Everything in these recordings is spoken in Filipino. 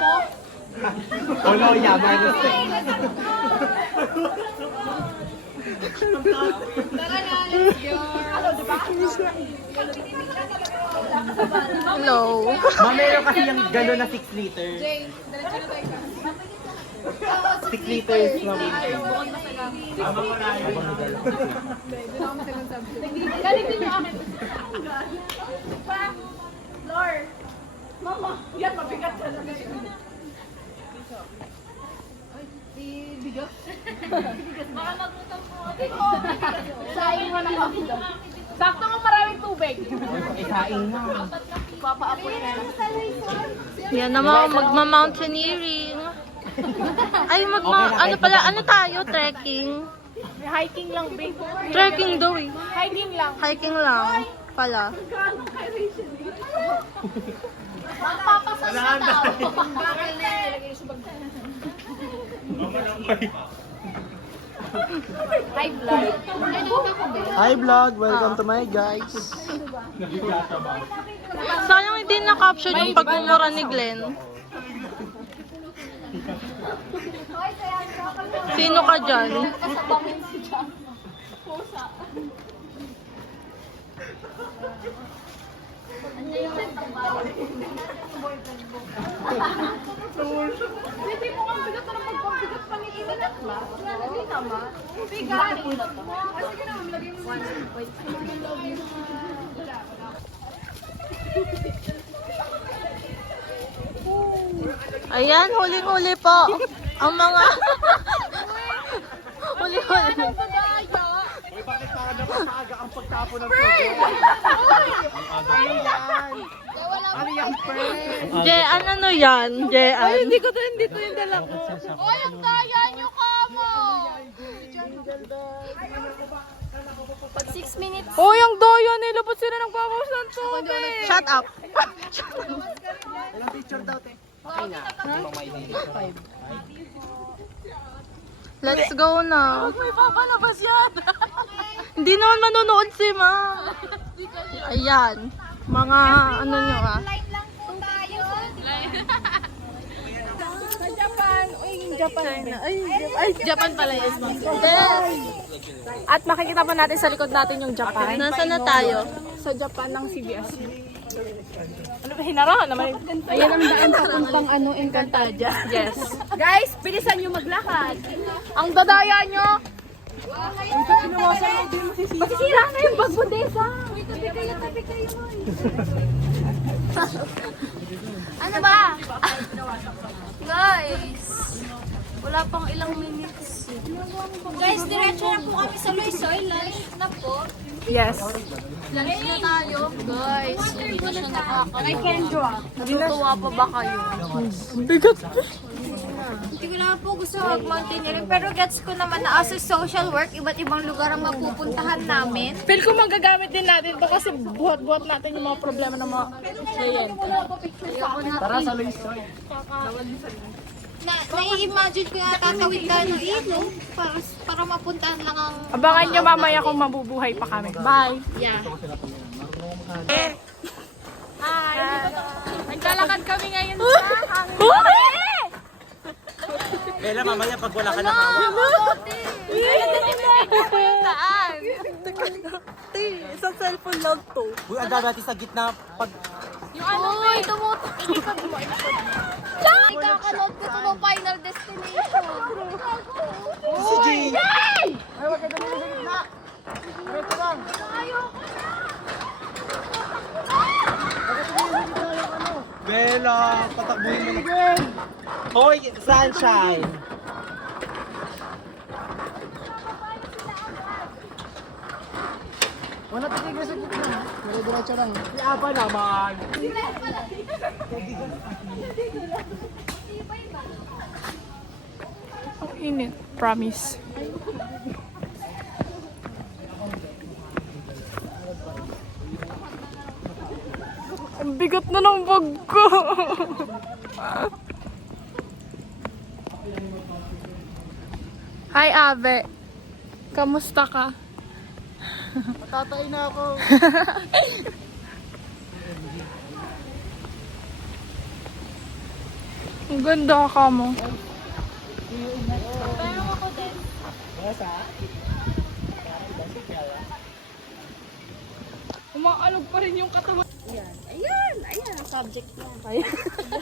mo? Olo, yaman. Tara na, let's go. Ano, diba? Hello. Mamero kasi yung gano'n na 6 liters. Jay, diretso na tayo. 6 liters na Bukod masagang. Abang nagala. Doon ako masagang sabi. Galitin niyo akin. Pa, Lord. Mama, yan, mabigat talaga yun. Ay, bigat. Baka magutang po. Sayang mo na kami daw. Sakto mo maraming tubig. Ikain na. Papaapoy na lang. Yan naman, magma-mountaineering. Ay, ano tayo? Trekking. May hiking lang, babe. Trekking daw eh. Hiking lang. Hiking lang pala. Magpapasas na tao. Bakal na yan. Ilagay sa bag. Hi, vlog. Hi vlog, welcome to my guys. Sayang hindi na-capture yung pagmumura ni Glenn. Sino ka dyan? Kasabangin si Jam. Pusa. Ano yung hindi mo kang bigat na pagpabigat pa ni Ina na class. Hindi naman. Bigat. Sige na, lagay mo na. Ayan, huling-huli po. Ang mga... Huli-huli. Uy, bakit parang napapaaga ang pagtapo ng tubig? Ano yan? Ano yan, friend? Jean, ano yan? Jean. Hindi to yung dala ko. Oy, ang daya nyo ka mo! Pag 6 minutes. Oh, yung doyo nila. Ba't sila nagbabawas ng tubig? Shut up. Ilang picture daw, te? Okay na. Hindi mo mainin. Let's go na. May papalabas yan! Hindi naman manonood si Ma. Ayan. Mga ano nyo ah. Light lang po tayo. Sa Japan. Uy, Japan. Ay, Japan pala yun. At makikita pa natin sa likod natin yung Japan. Nasaan na tayo? Sa Japan ng CBS. Ano ba hinara naman? Ayan ang daan papuntang Encantadia. Yes. Guys, bilisan nyo maglakad. Ang dadaya nyo. Masisira na yung bag mo, Desa. Tabi kayo. Ano ba? Guys, wala pang ilang minutes. Guys, diretso na po kami sa Loisoy. Lunch na po. Yes. Lunch na tayo. Guys, hindi na siya nakakatawa. Natutuwa pa ba kayo? Bigat. Hindi ko naman po gusto mag-mountaineering, pero gets ko naman na as a social work, iba't ibang lugar ang mapupuntahan namin. Feel ko magagamit din natin to kasi buhat-buhat natin yung mga problema ng mga kliyente. Tara sa Luisoy. Nai-imagine ko na tatawid ka ng ilog para mapuntahan lang ang... Abangan nyo mamaya kung mabubuhay pa kami. Bye! Yeah. Hi! Naglalakad kami ngayon sa hangin. Bella, mamaya pag wala ka nakawak. Sa cellphone lang to. Uy, ang dati sa gitna pag... Yung ano Uy, inikot mo. Ikakaload ko to ng Final Destination. Si Jay! Bella, patakbuhin mo na. Hoy, sunshine! Wala tigil sa gitna. Dire-diretso lang. Aba naman. Ang init. Promise. Ang bigat na ng bag ko. Hi, Ave. Kamusta ka? Tatay na ako. Ang ganda ka mo. Pero ako din. Umaalog pa rin yung katawan. Ayan, subject na.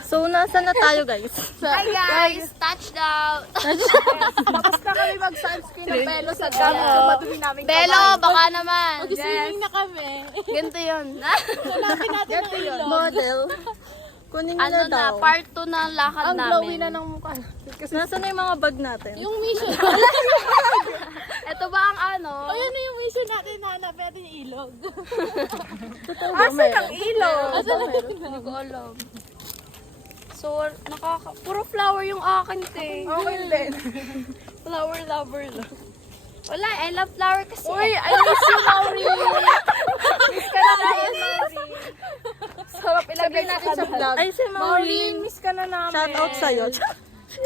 So, nasa na tayo guys? Hi guys, touchdown! Tapos na kami mag-sunscreen ng Belo sa dami. Madumi namin Belo, baka naman. Mag-swimming na kami. Ganito yun. Hanapin natin ang ilong. Model. Kunin nyo Ano na na, daw. part 2 na lakad Ang namin. glowy na ng mukha. Nasaan na yung mga bag natin? Yung mission. Ito ba ang ano? Ayun na yung mission natin. Hanap natin yung ilog. Asan ang ilog? Hindi ko alam. So, puro flower yung akin, te. Okay din. Flower lover lang. Wala, I love flower kasi. Uy, I miss you, Maureen. Miss ka na namin, Maureen. Sarap ilagay natin sa vlog. Ay, si Maureen. Miss ka na namin. Shout out sa'yo.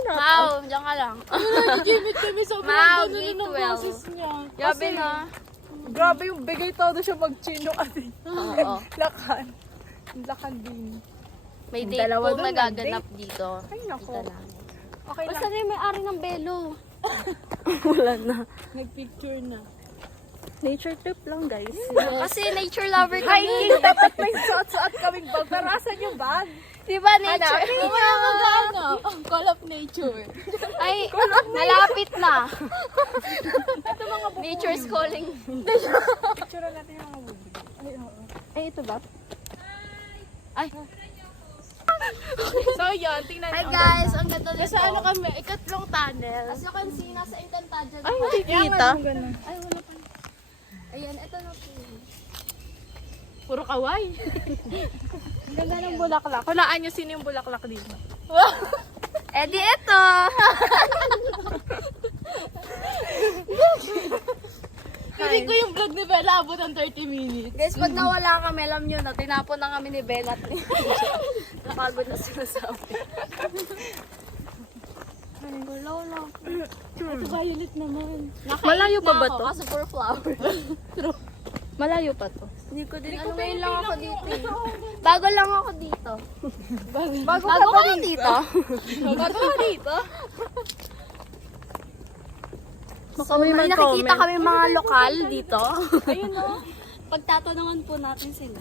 Mau, diyan ka lang. Gimik kami sa Mau, pinagdano grade ng 12. boses niya. Grabe na. Grabe yung bigay todo siya mag-chino kasi. Oo. Lakan. Lakan din. May date Dalawa po doon, nagaganap dito. Ay, nako. Dito lang. Okay Basta lang. na yung may-ari ng Belo. Wala na. Nag-picture na. Nature trip lang guys. Kasi nature lover Ay, kami. dapat may suot-suot kaming bag. Pero asan yung bag? Diba nature? Ano? Call of nature. Ay, malapit na. Nature's calling. Picture natin yung mga bubig. Ay, oo. Ay, ito ba? Ay, So, yun. Tingnan hi nyo. guys, ang ganda nito. Nasa ano kami? Ikatlong tunnel. As you can see, nasa Encantadia. Ay, hindi kita. Ay, wala pa. Ayan, ito na po. Puro kaway. Ang ganda ng bulaklak. Hulaan nyo sino yung bulaklak dito. Eh di ito. Hindi ko yung vlog ni Bella abot ng 30 minutes. Guys, pag nawala kami, alam nyo na, tinapon na kami ni Bella. Napagod na sinasabi. Wala lang. Ito violet naman. Malayo pa ba to? Kasi puro flower. Malayo pa to. Hindi ko din alam. Ngayon lang ako dito. Bago lang ako dito. Bago Bago ka lang dito? Bago ka dito? Baka may May mag-comment. nakikita kami mga lokal dito. Ayun o. Pagtatanungan po natin sila.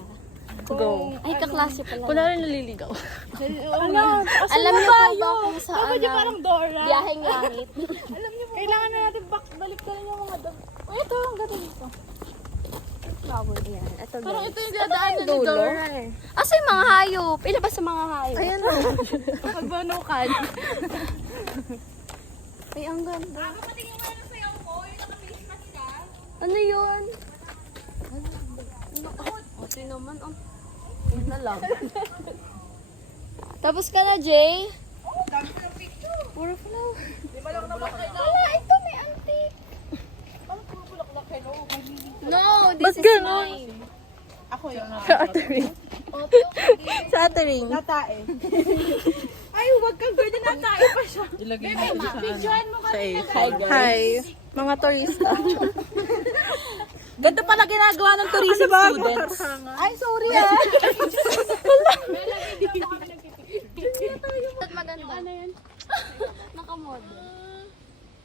Go. Ay, kaklase pala. Kunwari naliligaw. Ano? Alam niyo po ba kung saan Dapat yung parang Dora. biyaheng langit? Alam niyo, kailangan na natin balik ka rin yung mga dog. Oh, ito, ang ganda dito. Flower yan. Ito Parang guys. ito yung dadaanan ni dulo? Dora eh. Asa yung mga hayop? Ilabas sa mga hayop. Ayan o. Magbanukan. Ay, ang ganda. Ano yun? Kasi naman, oh. Yun na lang. Tapos ka na, Jay? Puro flower. Wala, ito may antique. No, Ba't this is ganon? mine. Ako yung Sa attering. Sa attering. natae. Ay, wag kang ganda natae pa siya. Ilagay mo sa picturean mo kami. Hi. Mga turista. Ganda pala ginagawa ng tourism students. Ay, sorry ah. Maganda. Ano yan? Nakamodel.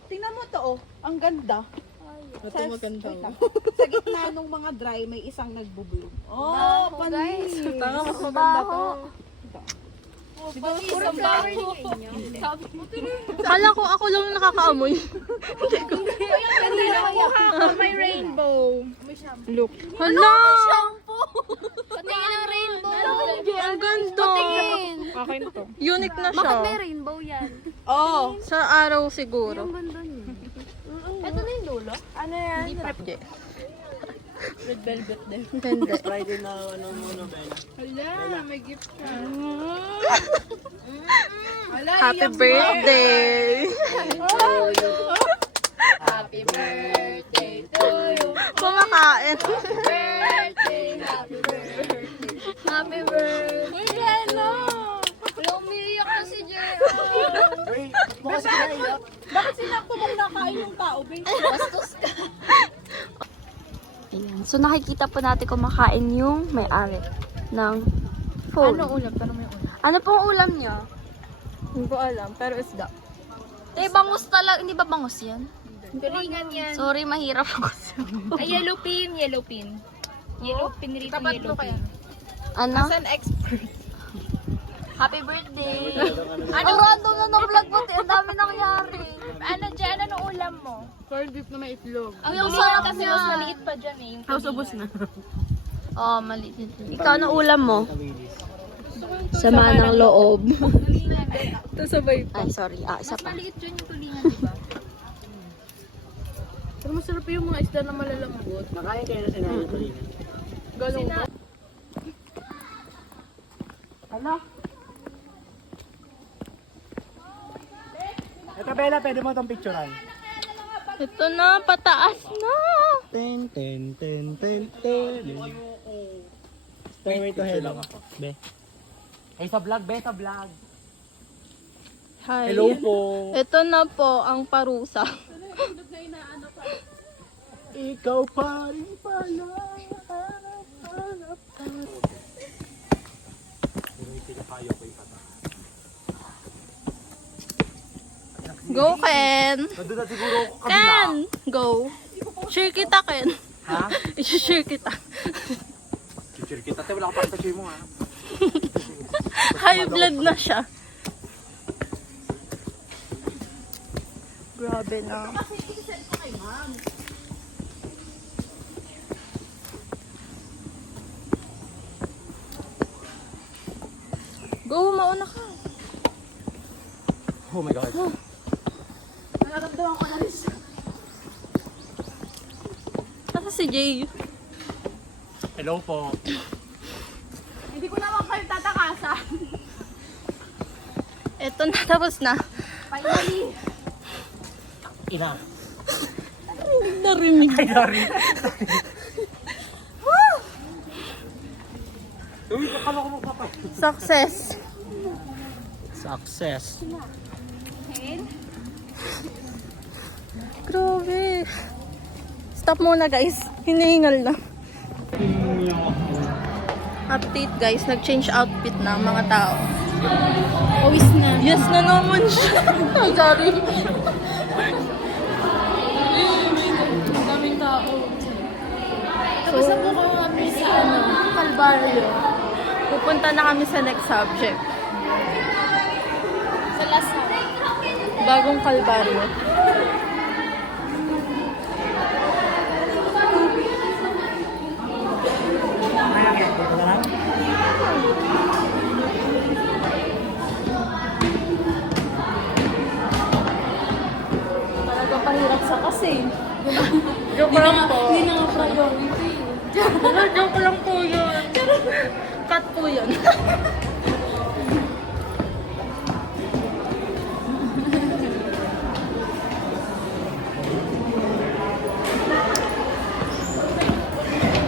Tingnan mo to oh. Ang ganda. Ito maganda. Sa gitna nung mga dry, may isang nagbo-bloom. Oh, Baho, guys. Tanga, mas maganda to. Panis ang baho. Kala ko ako lang nakakaamoy. May rainbow. Look. Hala! Patingin ang rainbow. Ang ganda. Patingin. Akin to. Unique na Bakit may siya. rainbow yan? Oh. Sa araw siguro. Ang ganda niya. Ito na yung dulo? Ano yan? Yes. Red velvet din. Hindi. Friday na ano muna, Bella. Hala, may gift ka. Hala, Happy birthday! Happy birthday to you. Kumakain. Birthday, happy birthday. Happy birthday. Uy, Bella! Wala, umiiyak na si Jer. Wait, bukas ka na iyak. Bakit sinakto mong nakain yung tao, babe? Bastos ka. Ayan. So nakikita po natin kumakain yung may-ari ng phone. Ano ulam? Pero may ulam. Ano pong ulam niya? Hindi ko alam, pero isda. Bangus talaga. Hindi ba bangus yan? Tulingan yan. Sorry, mahirap ako siya. Ay, yellow pin. Yellow pin rito, yellow pin. Ano? As an expert. Happy birthday! Ano random na na-vlog mo? Ang dami nangyari. Ano ulam mo? Corned beef na may itlog. Ang yung sarap kasi mas maliit pa dyan eh. Ubos na. Oh, maliit nito. Ikaw, ano ulam mo? Sama ng loob. Ito sabay pa. Ay, sorry. Isa pa. Maliit dyan yung tulingan, di ba? Pero masarap yung mga isda na malalambot. Nakain kayo na sinabi ko rin. Galong ba? Ito, Bella, pwede mo itong picturean. Ito na, pataas na. Ten. Stairway to heaven. Be. Ay, sa vlog, Be, sa vlog. Hi. Hello po. Ito na po ang parusa. Ikaw pa rin pala. Go, Ken. Nandun na siguro ako kabila. Ken! Go. Share kita, Ken. Ha? I-share kita. Future kita. Te, wala ka pa sa mo ha. High blood na siya. Grabe na. Go, mauna ka. Oh my God. Nararamdaman ko na rin siya. Nasa si Jay. Hello po. Hindi ko naman kayo tatakasan. Ito na, tapos na. Finally. Ina. Narinig. Ay, sorry. Uy, kakala ko magpapay. Success. Success. Grabe. Stop muna, guys. Hinihingal na. Update, guys. Nag-change outfit na ang mga tao. Pawis na. Yes na naman siya. Sorry. Ang daming tao. Tapos na po kami sa Calvario. Pupunta na kami sa next subject. sa last na. Bagong Calvario. Talaga pahirap sa kasi. Joke lang po. Hindi na nga priority. Joke lang po yun. Cut po yun.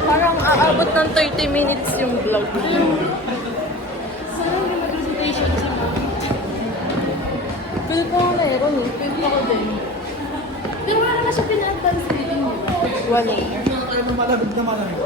Parang aabot ng 30 minutes yung vlog. Sana hindi mag-recitation si Mom. Feel ko meron eh. Feel ko din. Pero wala naman siya pina-advance reading niyo. Wala. Ano malamig na malamig.